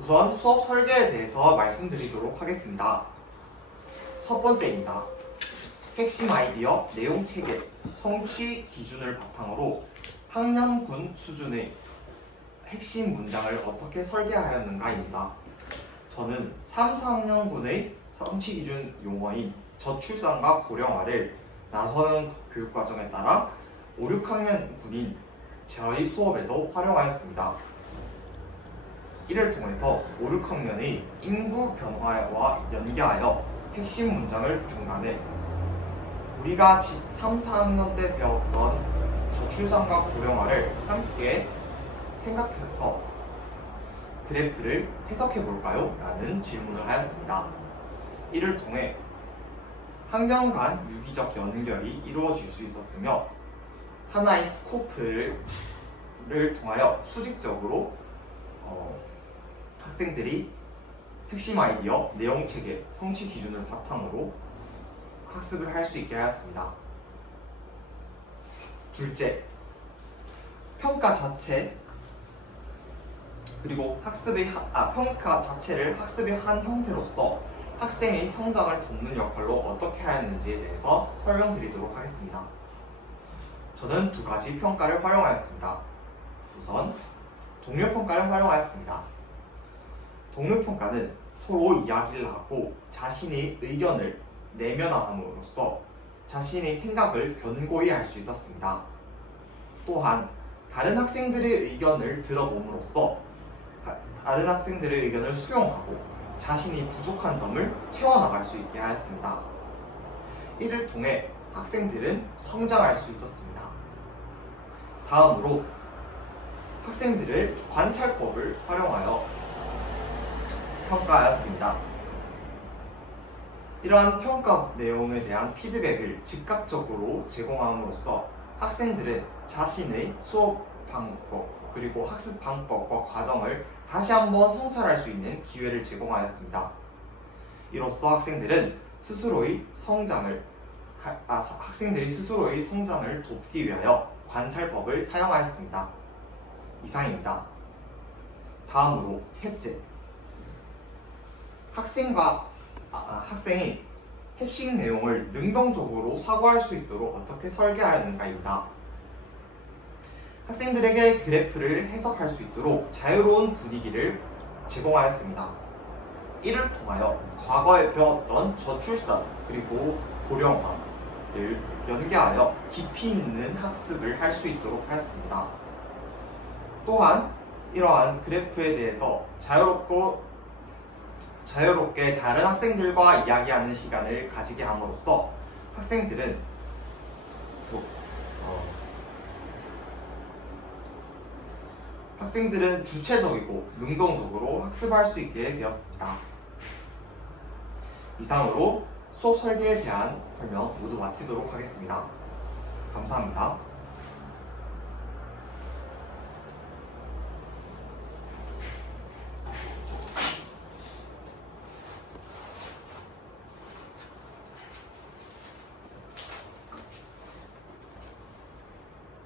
우선 수업 설계에 대해서 말씀드리도록 하겠습니다. 첫 번째입니다. 핵심 아이디어, 내용 체계, 성취 기준을 바탕으로 학년군 수준의 핵심 문장을 어떻게 설계하였는가입니다. 저는 3, 4학년군의 성취 기준 용어인 저출산과 고령화를 나서는 교육과정에 따라 5, 6학년군인 저희 수업에도 활용하였습니다. 이를 통해서 5, 6학년의 인구 변화와 연계하여 핵심 문장을 중간에 우리가 3, 4학년 때 배웠던 저출산과 고령화를 함께 생각해서 그래프를 해석해 볼까요? 라는 질문을 하였습니다. 이를 통해 학년 간 유기적 연결이 이루어질 수 있었으며 하나의 스코프를 통하여 수직적으로 학생들이 핵심 아이디어, 내용 체계, 성취 기준을 바탕으로 학습을 할 수 있게 하였습니다. 둘째, 평가 자체 그리고 평가 자체를 학습의 한 형태로서 학생의 성장을 돕는 역할로 어떻게 하였는지에 대해서 설명드리도록 하겠습니다. 저는 두 가지 평가를 활용하였습니다. 우선 동료 평가를 활용하였습니다. 동료 평가는 서로 이야기를 하고 자신의 의견을 내면화함으로써 자신의 생각을 견고히 할 수 있었습니다. 또한 다른 학생들의 의견을 들어봄으로써 다른 학생들의 의견을 수용하고 자신이 부족한 점을 채워나갈 수 있게 하였습니다. 이를 통해 학생들은 성장할 수 있었습니다. 다음으로 학생들을 관찰법을 활용하여 평가하였습니다. 이러한 평가 내용에 대한 피드백을 즉각적으로 제공함으로써 학생들은 자신의 수업 방법 그리고 학습 방법과 과정을 다시 한번 성찰할 수 있는 기회를 제공하였습니다. 이로써 학생들이 스스로의 성장을 돕기 위하여 관찰법을 사용하였습니다. 이상입니다. 다음으로 셋째, 학생이 핵심 내용을 능동적으로 사고할 수 있도록 어떻게 설계하였는가입니다. 학생들에게 그래프를 해석할 수 있도록 자유로운 분위기를 제공하였습니다. 이를 통하여 과거에 배웠던 저출산 그리고 고령화를 연계하여 깊이 있는 학습을 할 수 있도록 하였습니다. 또한 이러한 그래프에 대해서 자유롭게 다른 학생들과 이야기하는 시간을 가지게 함으로써 학생들은 주체적이고 능동적으로 학습할 수 있게 되었습니다. 이상으로 수업 설계에 대한 설명 모두 마치도록 하겠습니다. 감사합니다.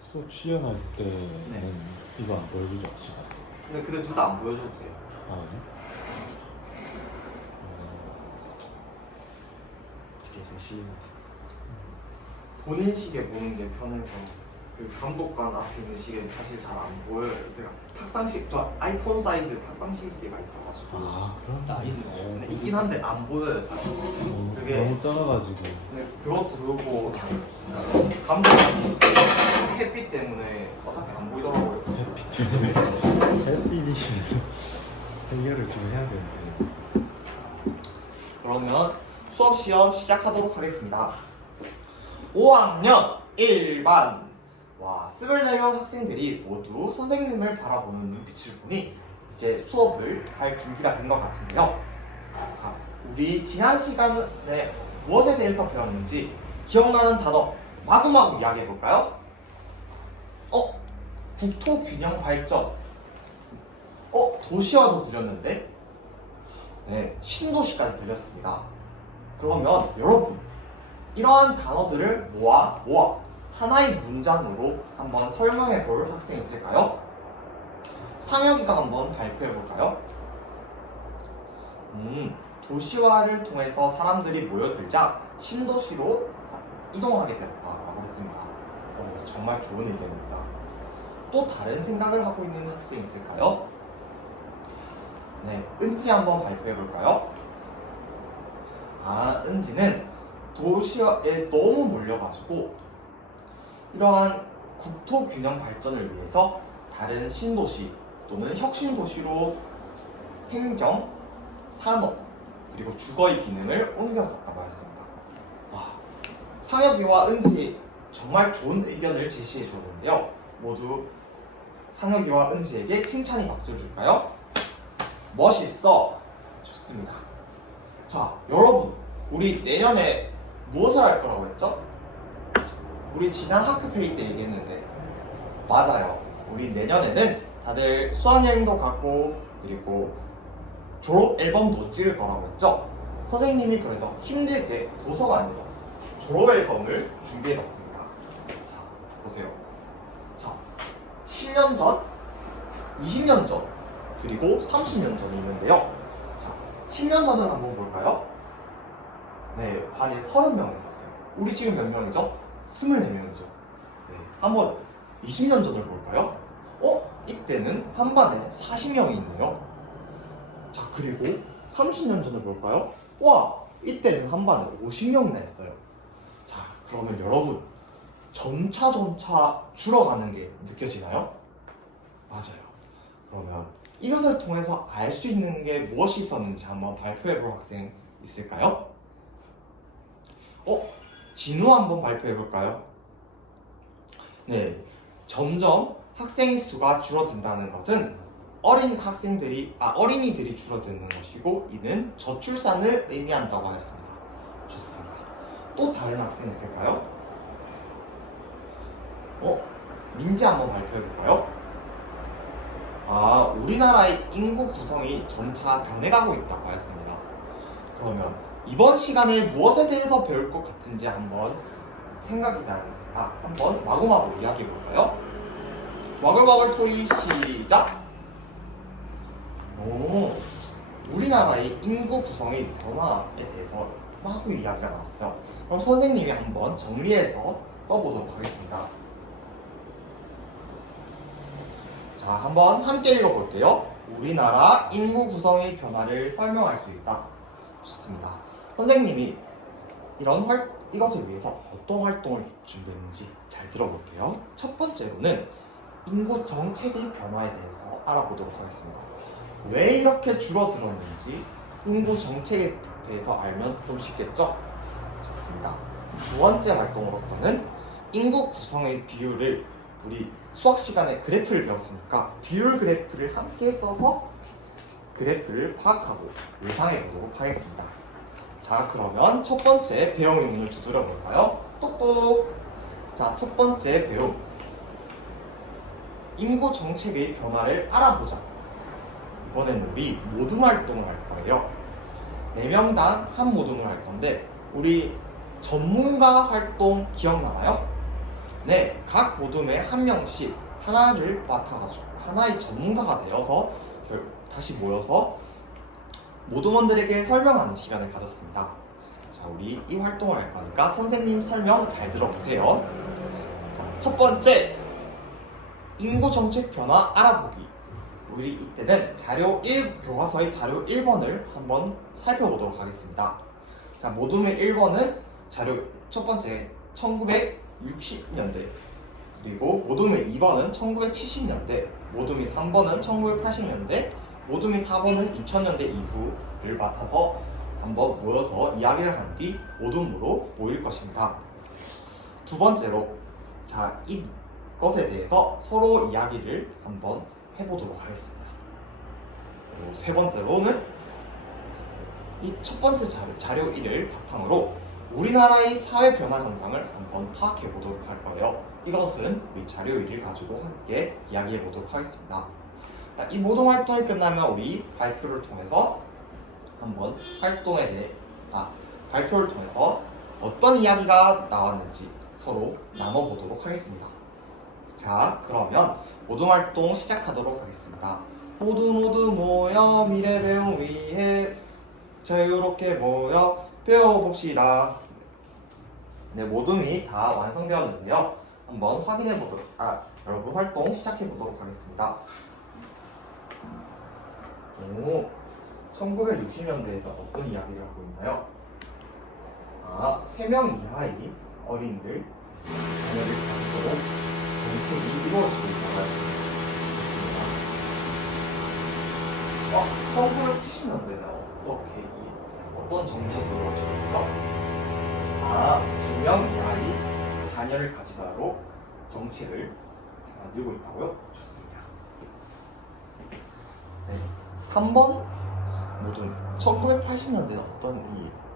수업 시연할 때는 이거 안 보여주죠, 시간. 근데 둘 다 안 보여줘도 돼요. 아, 네? 이제 제 시연했어요. 본인 시계 보는 게 편해서 그 감독관 앞에 있는 시계는 사실 잘 안 보여요. 그러니까 저 아이폰 사이즈 탁상 시계가 있어가지고 아, 그럼? 근데 있긴 한데 안 보여요 사실. 그게 너무 작아가지고. 근데 그것도 그렇고 감독관 햇빛 때문에 어차피 안 보이더라고요. 햇빛 때문에. 햇빛이 해결을 좀 해야 되는데. 그러면 수업 시연 시작하도록 하겠습니다. 5학년 1반. 와, 24명 학생들이 모두 선생님을 바라보는 눈빛을 보니 이제 수업을 할 준비가 된 것 같은데요. 자, 우리 지난 시간에 무엇에 대해서 배웠는지 기억나는 단어 마구마구 이야기해 볼까요? 국토 균형 발전. 도시화도 드렸는데, 네, 신도시까지 드렸습니다. 그러면 여러분, 이러한 단어들을 모아 하나의 문장으로 한번 설명해 볼 학생 있을까요? 상혁이가 한번 발표해 볼까요? 도시화를 통해서 사람들이 모여들자 신도시로 이동하게 되었다라고 했습니다. 정말 좋은 의견입니다. 또 다른 생각을 하고 있는 학생이 있을까요? 네, 은지 한번 발표해 볼까요? 은지는 도시에 너무 몰려가지고 이러한 국토 균형 발전을 위해서 다른 신도시 또는 혁신도시로 행정, 산업, 그리고 주거의 기능을 옮겨갔다고 했습니다. 상혁이와 은지 정말 좋은 의견을 제시해 주었는데요. 모두 상혁이와 은지에게 칭찬의 박수를 줄까요? 멋있어! 좋습니다. 자, 여러분, 우리 내년에 무엇을 할 거라고 했죠? 우리 지난 학급회의 때 얘기했는데 맞아요. 우리 내년에는 다들 수학여행도 가고 그리고 졸업 앨범도 찍을 거라고 했죠? 선생님이 그래서 힘들게 도서관에서 졸업 앨범을 준비해봤습니다. 자, 보세요. 자, 10년 전, 20년 전, 그리고 30년 전이 있는데요. 자, 10년 전을 한번 볼까요? 네, 반에 30명이 있었어요. 우리 지금 몇 명이죠? 24명이죠. 네, 한번 20년 전을 볼까요? 이때는 한 반에 40명이 있네요. 자, 그리고 30년 전을 볼까요? 와, 이때는 한 반에 50명이나 있어요. 자, 그러면 여러분, 점차 줄어가는 게 느껴지나요? 맞아요. 그러면 이것을 통해서 알 수 있는 게 무엇이 있었는지 한번 발표해 볼 학생 있을까요? 진우 한번 발표해 볼까요? 네, 점점 학생의 수가 줄어든다는 것은 어린이들이 줄어드는 것이고 이는 저출산을 의미한다고 하였습니다. 좋습니다. 또 다른 학생 있을까요? 민지 한번 발표해 볼까요? 우리나라의 인구 구성이 점차 변해가고 있다고 하였습니다. 그러면 이번 시간에 무엇에 대해서 배울 것 같은지 한번 한번 마구마구 이야기해 볼까요? 와글와글 토이 시작! 우리나라의 인구 구성의 변화에 대해서 마구 이야기가 나왔어요. 그럼 선생님이 한번 정리해서 써보도록 하겠습니다. 자, 한번 함께 읽어볼게요. 우리나라 인구 구성의 변화를 설명할 수 있다. 좋습니다. 선생님이 이것을 위해서 어떤 활동을 준비했는지 잘 들어볼게요. 첫 번째로는 인구 정책의 변화에 대해서 알아보도록 하겠습니다. 왜 이렇게 줄어들었는지 인구 정책에 대해서 알면 좀 쉽겠죠? 좋습니다. 두 번째 활동으로서는 인구 구성의 비율을 우리 수학 시간에 그래프를 배웠으니까 비율 그래프를 함께 써서 그래프를 파악하고 예상해 보도록 하겠습니다. 자, 그러면 첫 번째 배움의 문을 두드려 볼까요? 똑똑! 자, 첫 번째 배움. 인구 정책의 변화를 알아보자. 이번에는 우리 모둠 활동을 할 거예요. 4명당 한 모둠을 할 건데 우리 전문가 활동 기억나나요? 네, 각 모둠에 한 명씩 하나를 맡아가지고 하나의 전문가가 되어서 다시 모여서 모둠원들에게 설명하는 시간을 가졌습니다. 자, 우리 이 활동을 할 거니까 선생님 설명 잘 들어보세요. 자, 첫 번째, 인구 정책 변화 알아보기. 우리 이때는 교과서의 자료 1번을 한번 살펴보도록 하겠습니다. 자, 모둠의 1번은 첫 번째 1960년대, 그리고 모둠의 2번은 1970년대, 모둠이 3번은 1980년대, 모둠이 4번은 2000년대 이후를 맡아서 한번 모여서 이야기를 한 뒤 모둠으로 모일 것입니다. 두 번째로, 자, 이것에 대해서 서로 이야기를 한번 해보도록 하겠습니다. 그리고 세 번째로는 이 첫 번째 자료 1을 바탕으로 우리나라의 사회 변화 현상을 한번 파악해 보도록 할 거예요. 이것은 우리 자료 1을 가지고 함께 이야기해 보도록 하겠습니다. 이 모든 활동이 끝나면 우리 발표를 통해서 한번 발표를 통해서 어떤 이야기가 나왔는지 서로 나눠보도록 하겠습니다. 자, 그러면 모둠 활동 시작하도록 하겠습니다. 모두 모여 미래 배움 위해 자, 이렇게 모여 배워봅시다. 네, 모둠이 다 완성되었는데요. 한번 확인해 보도록, 여러분 활동 시작해 보도록 하겠습니다. 오, 1960년대에는 어떤 이야기를 하고 있나요? 3명 이하의 어린이들 자녀를 가지도록 정책이 이루어지고 있다고 했습니다. 좋습니다. 1970년대는 어떤 정책이 이루어지고 있죠? 2명 이하의 자녀를 가지도록 정책을 만들고 있다고요? 좋습니다. 네, 3번 모든 1980년대는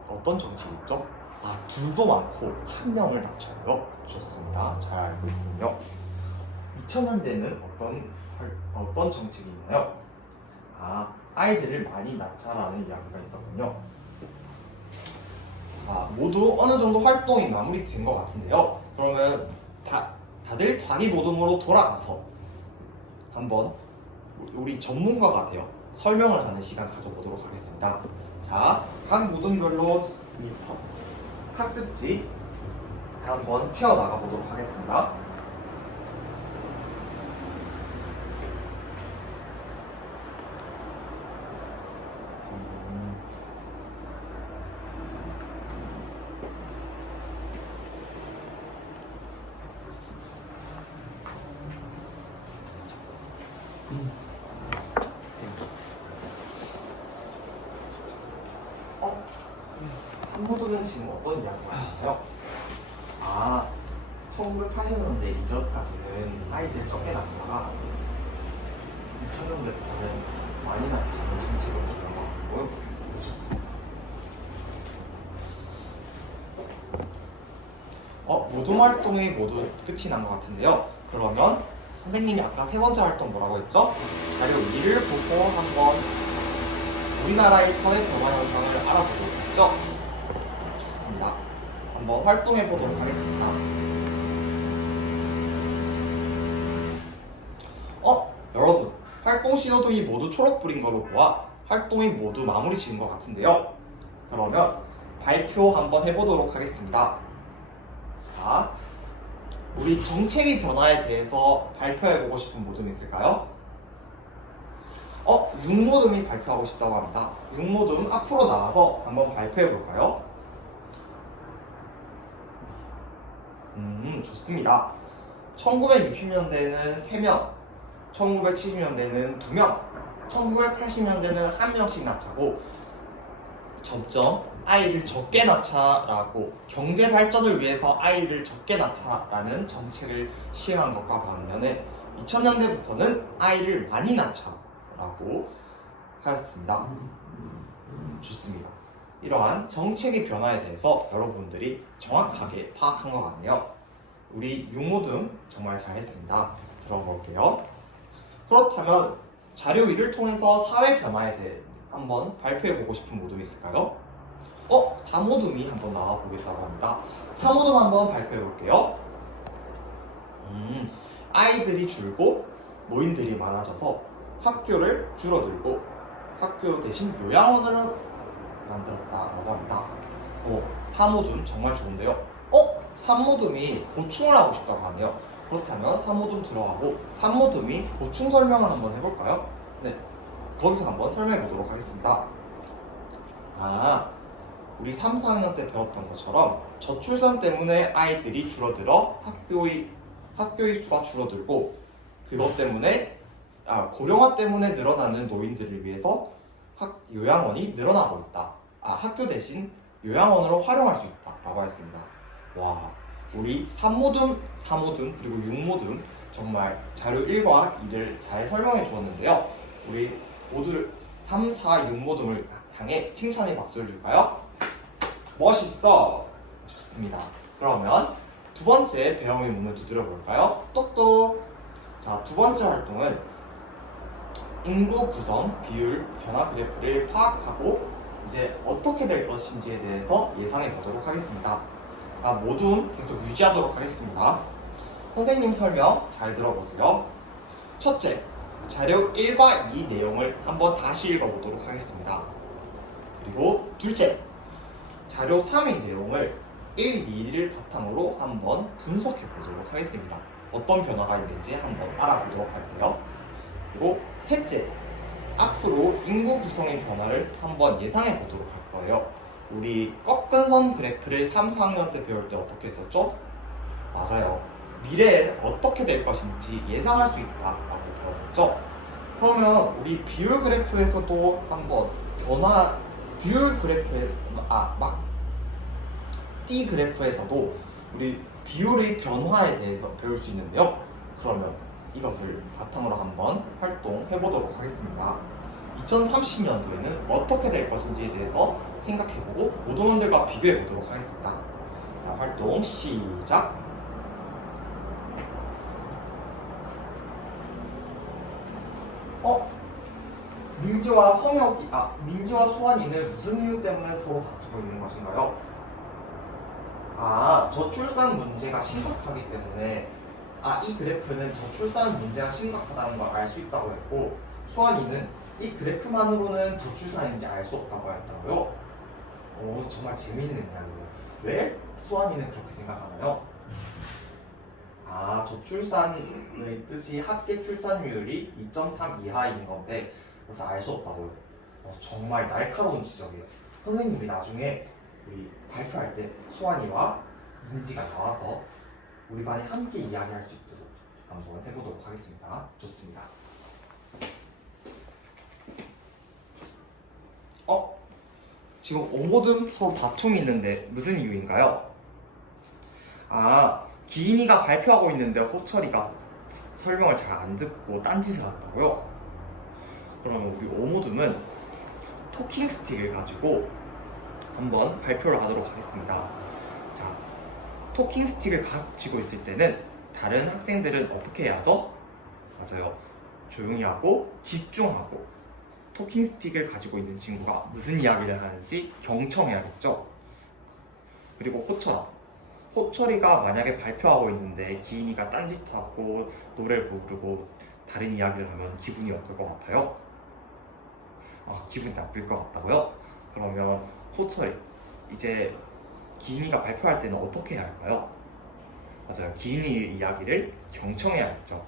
어떤 정책이 있죠? 둘도 많고 한 명을 낳자고요. 좋습니다. 잘 알고 있군요. 2000년대는 어떤 정책이 있나요? 아이들을 많이 낳자라는 이야기가 있었군요. 모두 어느 정도 활동이 마무리된 것 같은데요. 그러면 다들 자기 모둠으로 돌아가서 한번 우리 전문가가 되어 설명을 하는 시간 가져보도록 하겠습니다. 자, 각 모둠별로 이 학습지 한번 튀어나가 보도록 하겠습니다. 모두는 지금 어떤 이야기가 있나요? 1980년대 이전까지는 아이들 적게 낳다가 2000년대부터는 많이 낳자는 정책으로 들어간 것 같고요. 좋습니다. 모둠 활동이 모두 끝이 난 것 같은데요. 그러면 선생님이 아까 세 번째 활동 뭐라고 했죠? 자료 2를 보고 한번 우리나라의 사회 변화 현상을 알아보도록 했죠? 좋습니다. 한번 활동해 보도록 하겠습니다. 여러분, 활동 신호등이 모두 초록불인 걸로 보아 활동이 모두 마무리 지은 것 같은데요. 그러면 발표 한번 해보도록 하겠습니다. 자, 우리 정책의 변화에 대해서 발표해보고 싶은 모둠이 있을까요? 6모둠이 발표하고 싶다고 합니다. 6모둠 앞으로 나와서 한번 발표해볼까요? 좋습니다. 1960년대에는 3명, 1970년대에는 2명, 1980년대는 1명씩 낳자고 점점 아이를 적게 낳자라고 경제 발전을 위해서 아이를 적게 낳자라는 정책을 시행한 것과 반면에 2000년대부터는 아이를 많이 낳자라고 하였습니다. 좋습니다. 이러한 정책의 변화에 대해서 여러분들이 정확하게 파악한 것 같네요. 우리 6모둠 정말 잘했습니다. 들어볼게요. 그렇다면 자료 1을 통해서 사회 변화에 대해 한번 발표해보고 싶은 모둠이 있을까요? 4모둠이 한번 나와보겠다고 합니다. 4모둠 한번 발표해볼게요. 아이들이 줄고 노인들이 많아져서 학교를 줄어들고 학교 대신 요양원을 만들었다라고 합니다. 4모둠 정말 좋은데요. 3모둠이 보충을 하고 싶다고 하네요. 그렇다면 3모둠 들어가고 3모둠이 보충 설명을 한번 해볼까요? 네, 거기서 한번 설명해 보도록 하겠습니다. 우리 3, 4학년 때 배웠던 것처럼 저출산 때문에 아이들이 줄어들어 학교의 수가 줄어들고 그것 때문에 고령화 때문에 늘어나는 노인들을 위해서 요양원이 늘어나고 있다. 학교 대신 요양원으로 활용할 수 있다라고 했습니다. 와, 우리 3모둠, 4모둠 그리고 6모둠 정말 자료 1과 2를 잘 설명해 주었는데요. 우리 모두 3, 4, 6모둠을 향해 칭찬의 박수를 줄까요? 멋있어! 좋습니다. 그러면 두 번째 배움의 문을 두드려 볼까요? 똑똑! 자, 두 번째 활동은 인구 구성, 비율, 변화 그래프를 파악하고 이제 어떻게 될 것인지에 대해서 예상해 보도록 하겠습니다. 모두 계속 유지하도록 하겠습니다. 선생님 설명 잘 들어보세요. 첫째, 자료 1과 2 내용을 한번 다시 읽어보도록 하겠습니다. 그리고 둘째, 자료 3의 내용을 1, 2를 바탕으로 한번 분석해 보도록 하겠습니다. 어떤 변화가 있는지 한번 알아보도록 할게요. 그리고 셋째, 앞으로 인구 구성의 변화를 한번 예상해 보도록 할 거예요. 우리 꺾은 선 그래프를 3, 4학년 때 배울 때 어떻게 했었죠? 맞아요. 미래에 어떻게 될 것인지 예상할 수 있다라고 배웠었죠? 그러면 우리 비율 그래프에서도 한번 비율 그래프에서 T 그래프에서도 우리 비율의 변화에 대해서 배울 수 있는데요. 그러면 이것을 바탕으로 한번 활동해 보도록 하겠습니다. 2030년도에는 어떻게 될 것인지에 대해서 생각해보고 모동원들과 비교해 보도록 하겠습니다. 자, 활동 시작! 민지와 수환이는 무슨 이유 때문에 서로 다투고 있는 것인가요? 저출산 문제가 심각하기 때문에 이 그래프는 저출산 문제가 심각하다는 걸 알 수 있다고 했고, 수환이는 이 그래프만으로는 저출산인지 알 수 없다고 했다고요? 오, 정말 재미있는 이야기네요. 왜 수환이는 그렇게 생각하나요? 저출산의 뜻이 합계 출산율이 2.3 이하인 건데, 그래서 알 수 없다고요. 정말 날카로운 지적이에요. 선생님이 나중에 우리 발표할 때 수환이와 민지가 나와서 우리 반에 함께 이야기할 수 있도록 한번 해보도록 하겠습니다. 좋습니다. 지금 오모듬 서로 다툼이 있는데 무슨 이유인가요? 기인이가 발표하고 있는데 호철이가 설명을 잘 안 듣고 딴짓을 한다고요? 그러면 우리 오모듬은 토킹 스틱을 가지고 한번 발표를 하도록 하겠습니다. 자, 토킹 스틱을 가지고 있을 때는 다른 학생들은 어떻게 해야죠? 맞아요. 조용히 하고 집중하고 토킹 스틱을 가지고 있는 친구가 무슨 이야기를 하는지 경청해야겠죠? 그리고 호철이가 만약에 발표하고 있는데 기인이가 딴짓하고 노래를 부르고 다른 이야기를 하면 기분이 어떨 것 같아요? 기분이 나쁠 것 같다고요? 그러면 호철이 이제 기인이가 발표할 때는 어떻게 해야 할까요? 맞아요. 기인이의 이야기를 경청해야겠죠.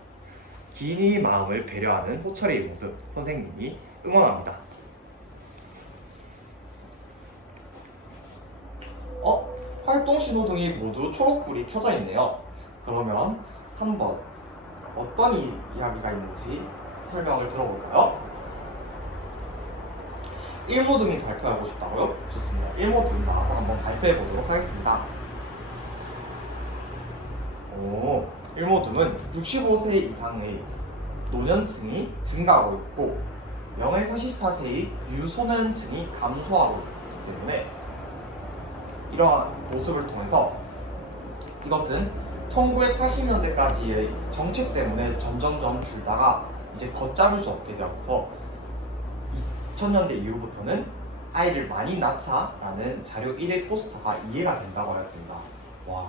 기인이의 마음을 배려하는 호철이의 모습 선생님이 응원합니다. 활동 신호등이 모두 초록불이 켜져 있네요. 그러면 한번 어떤 이야기가 있는지 설명을 들어볼까요? 1모듬이 발표하고 싶다고요? 좋습니다. 1모듬 나와서 한번 발표해 보도록 하겠습니다. 1모듬은 65세 이상의 노년층이 증가하고 있고 0에서 14세의 유소년층이 감소하고 있기 때문에 이러한 모습을 통해서 이것은 1980년대까지의 정책 때문에 점점점 줄다가 이제 걷잡을 수 없게 되어서 2000년대 이후부터는 아이를 많이 낳자라는 자료 1의 포스터가 이해가 된다고 하였습니다. 와,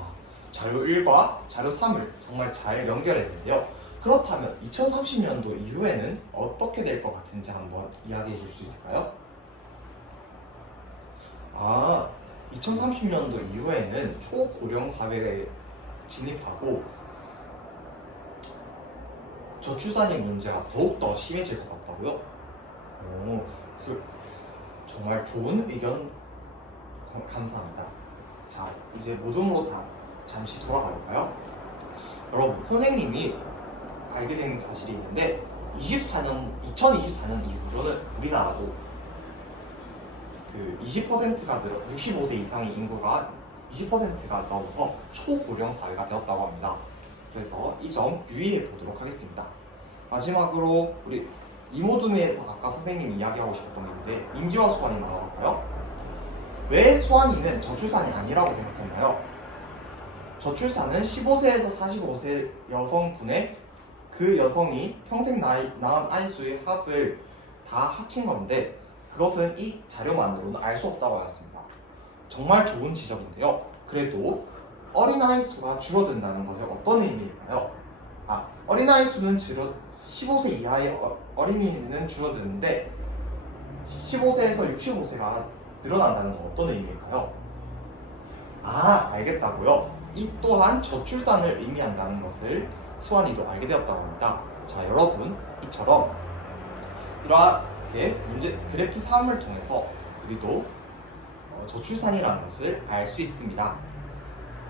자료 1과 자료 3을 정말 잘 연결했는데요. 그렇다면 2030년도 이후에는 어떻게 될 것 같은지 한번 이야기해 줄 수 있을까요? 2030년도 이후에는 초고령 사회에 진입하고 저출산의 문제가 더욱더 심해질 것 같다고요? 정말 좋은 의견 감사합니다. 자, 이제 모둠으로 다 잠시 돌아갈까요? 여러분, 선생님이 알게 된 사실이 있는데 2024년 이후로는 우리나라도 20%가 늘어 65세 이상의 인구가 20%가 넘어서 초고령 사회가 되었다고 합니다. 그래서 이 점 유의해 보도록 하겠습니다. 마지막으로 우리 이모둠에서 아까 선생님이 이야기하고 싶었던 게 있는데 민지와 수환이 나와볼까요? 왜 수환이는 저출산이 아니라고 생각했나요? 저출산은 15세에서 45세 여성분의 그 여성이 평생 낳은 아이 수의 합을 다 합친 건데 그것은 이 자료만으로는 알 수 없다고 하였습니다. 정말 좋은 지적인데요. 그래도 어린아이 수가 줄어든다는 것은 어떤 의미일까요? 어린아이 수는 15세 이하의 어린이는 줄어드는데 15세에서 65세가 늘어난다는 건 어떤 의미일까요? 아, 알겠다고요? 이 또한 저출산을 의미한다는 것을 수환이도 알게 되었다고 합니다. 자, 여러분, 이처럼 이렇게 그래프 3을 통해서 우리도 저출산이라는 것을 알 수 있습니다.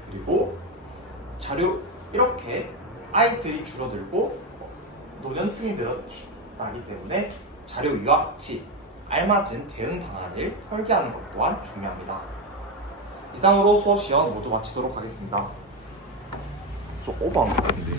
그리고 자료 이렇게 아이들이 줄어들고 노년층이 늘어나기 때문에 자료 위와 같이 알맞은 대응 방안을 설계하는 것 또한 중요합니다. 이상으로 수업 시연 모두 마치도록 하겠습니다. 좀 오버한 것 같은데.